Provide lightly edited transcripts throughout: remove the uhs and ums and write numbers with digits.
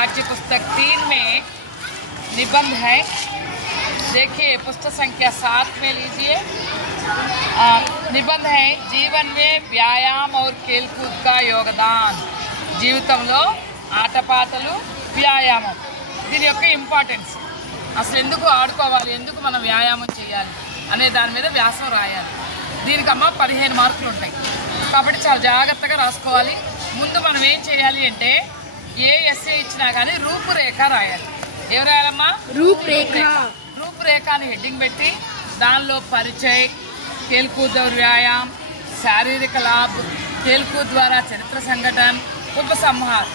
पाठ्य पुस्तक 3 में निबंध है। देखिए पुस्तक संख्या 7 में लीजिए। निबंध है जीवन में व्यायाम और खेलकूद का योगदान। జీవితంలో ఆటపాటలు వ్యాయామం దీని యొక్క ఇంపార్టెన్స్, అసలు ఎందుకు ఆడుకోవాలి, ఎందుకు మనం వ్యాయామం చేయాలి అనే దాని మీద వ్యాసం రాయాలి. దీనికమ్మ 15 మార్కులు ఉంటాయి కాబట్టి చాలా జాగ్రత్తగా రాసుకోవాలి. ముందు మనం ఏం చేయాలి అంటే ఏ ఎస్ఏ ఇచ్చినా కానీ రూపురేఖ రాయాలి. ఏం రాయాలమ్మా? రూపురేఖ అని హెడ్డింగ్ పెట్టి దానిలో పరిచయ, खेलकूद और व्यायाम, शारीरिक लाभ, खेलकूद द्वारा चरित्र संगठन, उपसंहार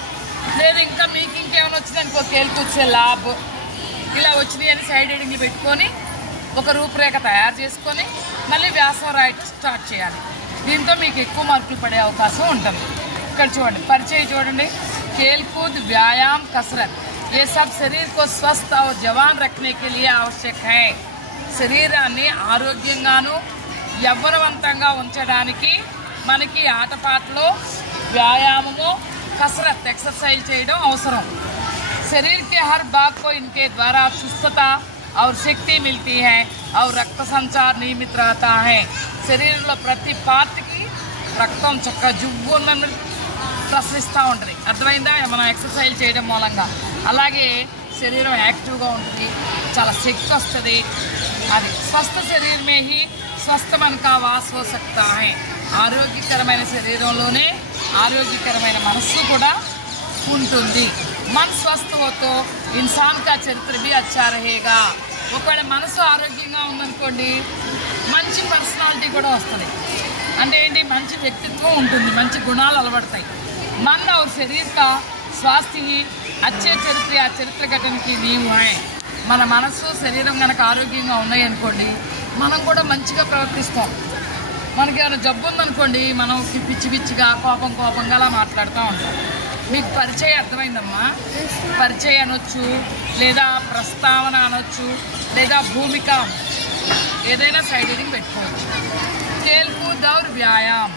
లేదు ఇంకా మీకు ఇంకేమైనా వచ్చిందనుకో खेलकूद से लाभ ఇలా వచ్చినాయి అని సైడ్ హెడ్డింగ్లు పెట్టుకొని ఒక రూపురేఖ తయారు చేసుకొని మళ్ళీ వ్యాసం రాయటం స్టార్ట్ చేయాలి. దీంతో మీకు ఎక్కువ మార్కులు పడే అవకాశం ఉంటుంది. ఇక్కడ చూడండి పరిచయం చూడండి. खेलकूद व्यायाम कसरत ये सब शरीर को स्वस्थ और जवान रखने के लिए आवश्यक है. శరీరాన్ని ఆరోగ్యంగాను యవ్వనవంతంగా ఉంచడానికి మనకి ఆటపాటలో వ్యాయామము कसरत एक्सरसाइज చేయడం అవసరం. शरीर के हर भाग को इनके द्वारा सुस्तता और शक्ति मिलती है और रक्त संचार नियमित रहता है. శరీరంలో ప్రతి పార్ట్కి రక్తం చక్కగా జువ్వున ప్రసరిస్తూ ఉంటుంది. అర్థమైందా? మనం ఎక్సర్సైజ్ చేయడం మూలంగా. అలాగే శరీరం యాక్టివ్గా ఉంటుంది, చాలా శక్తి వస్తుంది. అది స్వస్థ శరీరం మే హీ స్వస్థ मन का वास हो सकता है. ఆరోగ్యకరమైన శరీరంలోనే ఆరోగ్యకరమైన మనస్సు కూడా ఉంటుంది. मन स्वस्थ हो तो इंसान का चरित्र भी अच्छा रहेगा. ఒకవేళ మనసు ఆరోగ్యంగా ఉందనుకోండి మంచి పర్సనాలిటీ కూడా వస్తుంది. అంటే ఏంటి? మంచి వ్యక్తిత్వం ఉంటుంది, మంచి గుణాలు అలవడతాయి. मन और शरीर का स्वास्थ्य ही अच्छे चरित्र या चरित्र गठन की नींव है. మన మనసు శరీరం కనుక ఆరోగ్యంగా ఉన్నాయి అనుకోండి మనం కూడా మంచిగా ప్రవర్తిస్తాం. మనకి ఏమైనా జబ్బు ఉందనుకోండి మనం పిచ్చి పిచ్చిగా కోపంగా అలా మాట్లాడుతూ ఉంటాం. మీకు పరిచయం అర్థమైందమ్మా? పరిచయం అనొచ్చు, లేదా ప్రస్తావన అనొచ్చు, లేదా భూమిక అనొచ్చు, ఏదైనా సైడ్ హెడ్డింగ్ పెట్టుకోవచ్చు. खेलकूद और व्यायाम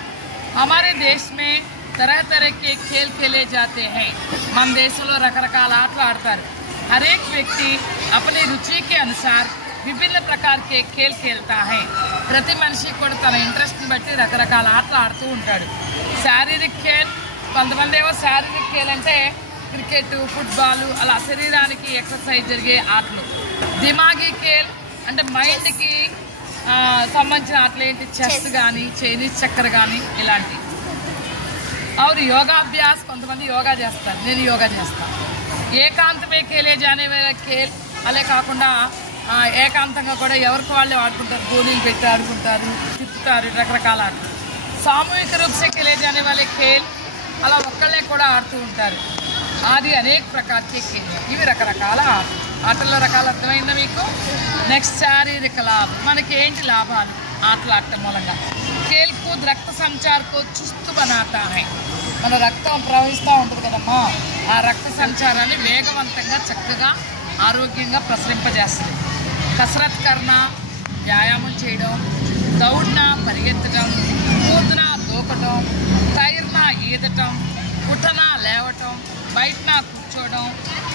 हमारे देश में तरह तरह के खेल खेले जाते हैं. మన దేశంలో రకరకాల ఆటలు ఆడతారు. हर एक व्यक्ति अपनी रुचि के अनुसार విభిన్న ప్రకార खेल खेलता है. ప్రతి మనిషి కూడా తన ఇంట్రెస్ట్ని బట్టి రకరకాల ఆటలు ఆడుతూ ఉంటాడు. శారీరక ఖేల్, కొంతమంది ఏమో శారీరక ఖేల్ అంటే క్రికెట్, ఫుట్బాల్ అలా శరీరానికి ఎక్సర్సైజ్ జరిగే ఆటలు. దిమాగి ఖేల్ అంటే మైండ్కి సంబంధించిన ఆటలు ఏంటి? చెస్ కానీ, చైనీస్ చక్కర్ కానీ ఇలాంటివి. और योगाभ्यास కొంతమంది యోగా చేస్తారు, నేను యోగా చేస్తాను. ఏకాంత మే ఖేలే జానే వాలే ఖేల్ అలే కాకుండా ఏకాంతంగా కూడా ఎవరికి వాళ్ళు ఆడుకుంటారు, గోళీలు పెట్టి ఆడుకుంటారు, తిప్పుతారు, రకరకాల ఆటలు. సామూహిక రూప్ సే ఖేలే జానే వాలే ఖేల్ అలా ఒక్కళ్ళే కూడా ఆడుతూ ఉంటారు. అది అనేక ప్రకారకే ఖేల్. ఇవి రకరకాల ఆటల్లో రకాలు. అర్థమైందా మీకు? నెక్స్ట్ శారీరక లాభం. మనకి ఏంటి లాభాలు ఆటలు ఆడటం మూలంగా? खेलकूद रक्त संचार को चुस्त बनाता है. మన రక్తం ప్రవహిస్తూ ఉంటుంది కదమ్మా, ఆ రక్త సంచారాన్ని వేగవంతంగా చక్కగా ఆరోగ్యంగా ప్రసరింపజేస్తుంది. కసరత్ కర్ణ వ్యాయామం చేయడం, దౌడ్న పరిగెత్తడం, కూదన దూకటం, తైర్న ఈదటం, ఉఠన లేవటం, బయటన కూర్చోవడం,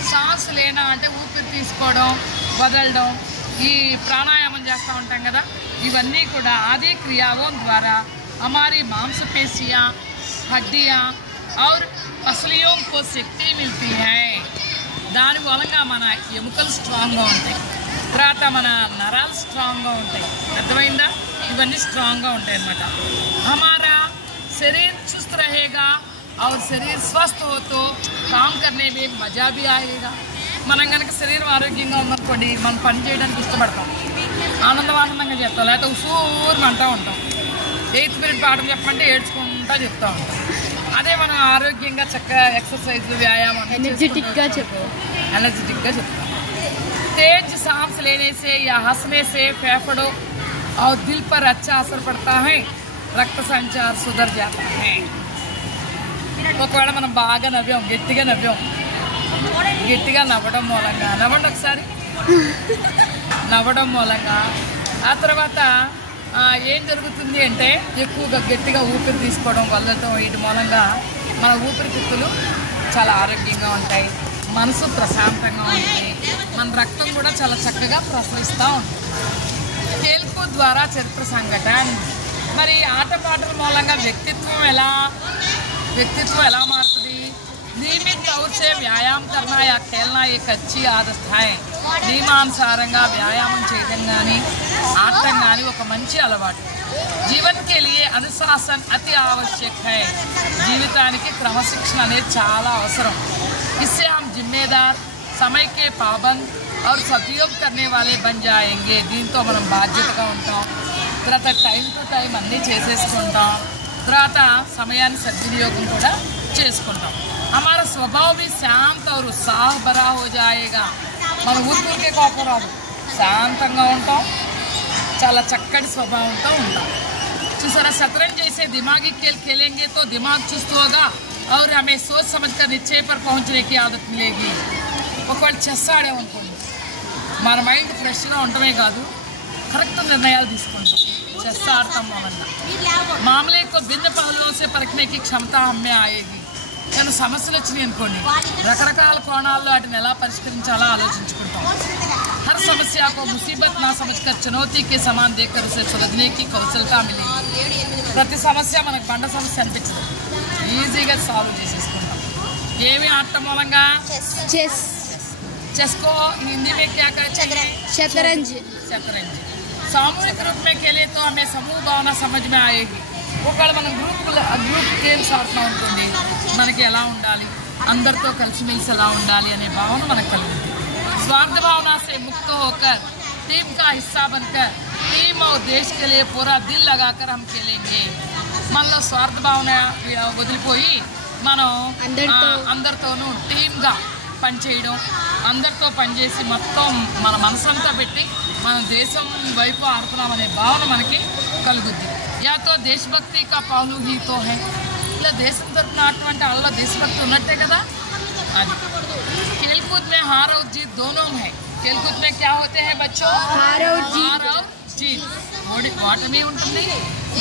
సాస్ లేనా అంటే ఊపిరి తీసుకోవడం వదలడం, ఈ ప్రాణాయామం చేస్తూ ఉంటాం కదా, ఇవన్నీ కూడా ఆది క్రియాओं द्वारा हमारी मांसपेशियां, हड्डियां और पसलियों को शक्ति मिलती है. దాని మూలంగా మన ఎముకలు స్ట్రాంగ్గా ఉంటాయి, తర్వాత మన నరాలు స్ట్రాంగ్గా ఉంటాయి. అర్థమైందా? ఇవన్నీ స్ట్రాంగ్గా ఉంటాయి అన్నమాట. हमारा शरीर चुस्त रहेगा और शरीर स्वस्थ हो तो काम करने में मज़ा भी आएगा. మనం కనుక శరీరం ఆరోగ్యంగా ఉందనుకోండి మనం పని చేయడానికి ఇష్టపడతాం, ఆనందంగా చేస్తాం, లేకపోతే ఉసూరు అంటూ ఉంటాం. 8th పీరియడ్ పాఠం చెప్పమంటే ఏడ్చుకుంటా చెప్తూ ఉంటాం. అదే మనం ఆరోగ్యంగా చక్కగా ఎక్సర్సైజ్ వ్యాయామం ఎనర్జెటిక్గా చెప్తాం. तेज सांस लेने से या हंसने से फेफड़ों और दिल पर अच्छा असर पड़ता है. रक्त संचार सुधर जाता है. ఒకవేళ మనం బాగా నవ్వాం, గట్టిగా నవ్వడం మూలంగా, నవ్వండి ఒకసారి, నవ్వడం మూలంగా ఆ తర్వాత ఏం జరుగుతుంది అంటే ఎక్కువగా గట్టిగా ఊపిరి తీసుకోవడం వల్లతో వీటి మూలంగా మన ఊపిరితిత్తులు చాలా ఆరోగ్యంగా ఉంటాయి. మనసు ప్రశాంతంగా ఉంటుంది, మన రక్తం కూడా చాలా చక్కగా ప్రసరిస్తూ ఉంటుంది. ఖేల్కూద్ ద్వారా చరిత్ర సంఘటన. మరి ఆటపాటల మూలంగా వ్యక్తిత్వం ఎలా మారుతుంది? నియమిత तौर से व्यायाम करना या खेलना एक अच्छी आदत है. నియమానుసారంగా వ్యాయామం చేయడం కానీ ఆడటం కానీ ఒక మంచి అలవాటు. జీవన్ के लिए अनुशासन अति आवश्यक है. జీవితానికి క్రమశిక్షణ అనేది చాలా అవసరం. इससे हम जिम्मेदार, समय के पाबंद और सदुपयोग करने वाले बन जाएंगे. దీంతో మనం బాధ్యతగా ఉంటాం, తర్వాత టైం టు టైం అన్నీ చేసేసుకుంటాం, తర్వాత సమయాన్ని సద్వినియోగం కూడా చేసుకుంటాం. हमारा स्वभाव भी शांत और उत्साह भरा हो जाएगा. మన ఊరికే కోపం రాదు, శాంతంగా ఉంటాం, చాలా చక్కటి స్వభావంతో ఉంటాం. చూసారా, शतरंज जैसे दिमागी खेल खेलेंगे तो दिमाग चुस्त होगा और हमें सोच समझकर निश्चय पर पहुंचने की आदत मिलेगी. ఒకవేళ చెస్ ఆడామనుకోండి, మన మైండ్ ఫ్రెష్గా ఉండటమే కాదు, కరెక్ట్ నిర్ణయాలు తీసుకుంటాం. చెస్ ఆడతాం మూలంగా मामले को भिन्न पहलुओं से परखने की क्षमता हमें आएगी. నేను సమస్యలు వచ్చినాయి అనుకోండి, రకరకాల కోణాల్లో వాటిని ఎలా పరిష్కరించాలో ఆలోచించుకుంటాం. हर समस्या को मुसीबत ना समझकर चुनौती के समान देखकर उसे सुलझने की कौशलता मिलेगी. ప్రతి సమస్య మనకు బండ సమస్య అనిపించదు, ఈజీగా సాల్వ్ చేసేసుకుంటాం. ఏమి ఆడటం మూలంగా? చెస్ को हिंदी में क्या कहते हैं? शतरंज. सामूहिक रूप में खेले तो हमें समूह भावना समझ में आएगी. ఒకవేళ మనం గ్రూప్ గేమ్స్ ఆడుతున్నాం అనుకోండి, మనకి ఎలా ఉండాలి, అందరితో కలిసిమెలిసి ఎలా ఉండాలి అనే భావన మనకు కలుగుతుంది. स्वार्थ भावना से मुक्त होकर टीम का हिस्सा बनकर टीम और देश के लिए पूरा दिल लगाकर हम खेलेंगे. మనలో స్వార్థ భావన వదిలిపోయి మనం అందరితోనూ టీమ్గా పనిచేయడం, అందరితో పనిచేసి మొత్తం మన మనసంతా పెట్టి మన దేశం వైపు ఆడుతున్నామనే భావన మనకి కలుగుద్ది. या तो देशभक्ति का पहलू ही तो है. ఇలా దేశం తరపున అటువంటి వాళ్ళ దేశభక్తి ఉన్నట్టే కదా అది. खेलकूद में हार और जीत दोनों है. खेलकूद में क्या होते हैं बच्चों? हार और जीत. ఓటమి ఉంటుంది,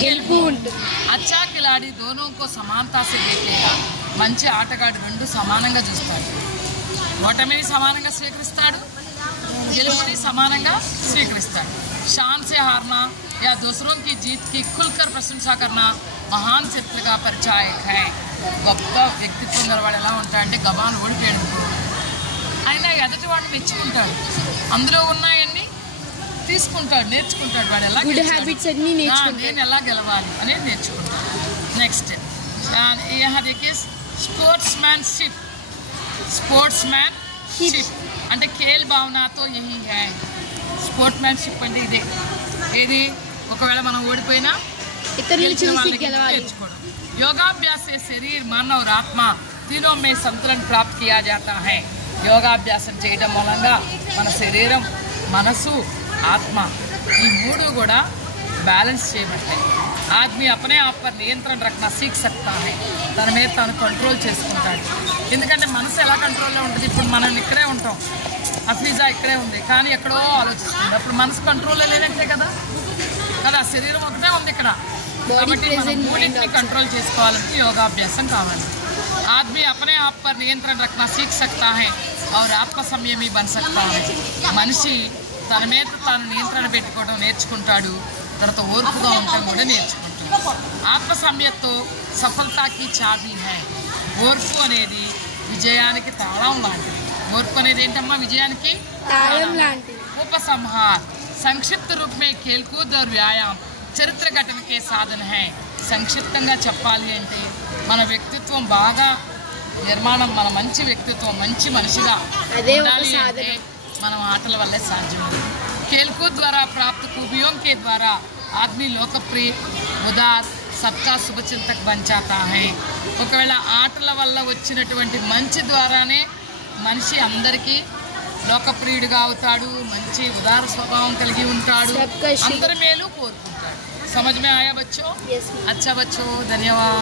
గెలుపు ఉంటుంది. अच्छा खिलाड़ी दोनों को समानता से देखेगा. మంచి ఆటగాడు రెండు సమానంగా చూస్తాడు. ఓటమిని సమానంగా స్వీకరిస్తాడు, గెలుపుని సమానంగా స్వీకరిస్తాడు. शान से हारना या दूसरों की जीत की खुलकर प्रशंसा करना महान चरित्र का परिचायक है. గొప్ప వ్యక్తిత్వం గలవాడు ఎలా ఉంటాడంటే గబాను ఓడిపోయాడు, ఆయన ఎదుటి వాడిని మెచ్చుకుంటాడు, అందులో ఉన్నాయన్నీ తీసుకుంటాడు, నేర్చుకుంటాడు. వాడు ఎలా నేను ఎలా గెలవాలి అనేది నేర్చుకుంటాడు. నెక్స్ట్ స్పోర్ట్స్మ్యాన్షిప్ అంటే ఖేల్ భావనతో యహీ హై. స్పోర్ట్స్మ్యాన్షిప్ అంటే ఇదే. ఏది? ఒకవేళ మనం ఓడిపోయినా నేర్చుకోవడం. योगाभ्यास से शरीर, मन और आत्मा तीनों में संतुलन प्राप्त किया जाता है. యోగాభ్యాసం చేయడం మూలంగా మన శరీరం, మనసు, ఆత్మ ఈ మూడు కూడా బ్యాలెన్స్ చేయబడతాయి. ఆద్మీ अपने आप पर నియంత్రణ రखना सीख सकता है. తన మీద తను కంట్రోల్ చేసుకుంటాడు. ఎందుకంటే మనసు ఎలా కంట్రోల్లో ఉంటుంది? ఇప్పుడు మనం ఇక్కడే ఉంటాం, అఫీజా ఇక్కడే ఉంది, కానీ ఎక్కడో ఆలోచిస్తుంది. అప్పుడు మనసు కంట్రోల్లో లేదంటే కదా. శరీరం ఒకటే ఉంది ఇక్కడ, కాబట్టి మనం మూడింటిని కంట్రోల్ చేసుకోవాలంటే యోగాభ్యాసం కావాలి. ఆద్మీ अपने आप पर నియంత్రణ रखना सीख सकता है और ఆత్మ సంయమి बन सकता है. మనిషి తన మీద తాను నియంత్రణ పెట్టుకోవడం నేర్చుకుంటాడు, తర్వాత ఓర్పుగా ఉండటం కూడా నేర్చుకుంటాడు. ఆత్మ సంయత్తో సఫలతాకి చాబీ హై. ఓర్పు అనేది విజయానికి తాళం లాంటిది. ఓర్పు అనేది ఏంటమ్మా? విజయానికి తాళం లాంటిది. ఉపసంహార్ సంక్షిప్త రూప్ మే ఖేల్కూద్ और వ్యాయామ్ చరిత్ర ఘటనకే సాధన హై. సంక్షిప్తంగా చెప్పాలి అంటే మన వ్యక్తిత్వం బాగా నిర్మాణం, మన మంచి వ్యక్తిత్వం, మంచి మనిషిగా ఉండాలి అంటే మనం ఆటల వల్లే సాధ్యం. खेलकूद द्वारा प्राप्त खूबियों के द्वारा आदमी लोकप्रिय, उदार, सबका शुभचिंतक बन जाता है. ఒకవేళ ఆటల వల్ల వచ్చినటువంటి మంచి ద్వారానే మనిషి అందరికీ లోకప్రియుడిగా అవుతాడు, మంచి ఉదార స్వభావం కలిగి ఉంటాడు, అందరి మేలు కోరుకుంటాడు. समझ में आया बच्चों? अच्छा बच्चों, धन्यवाद.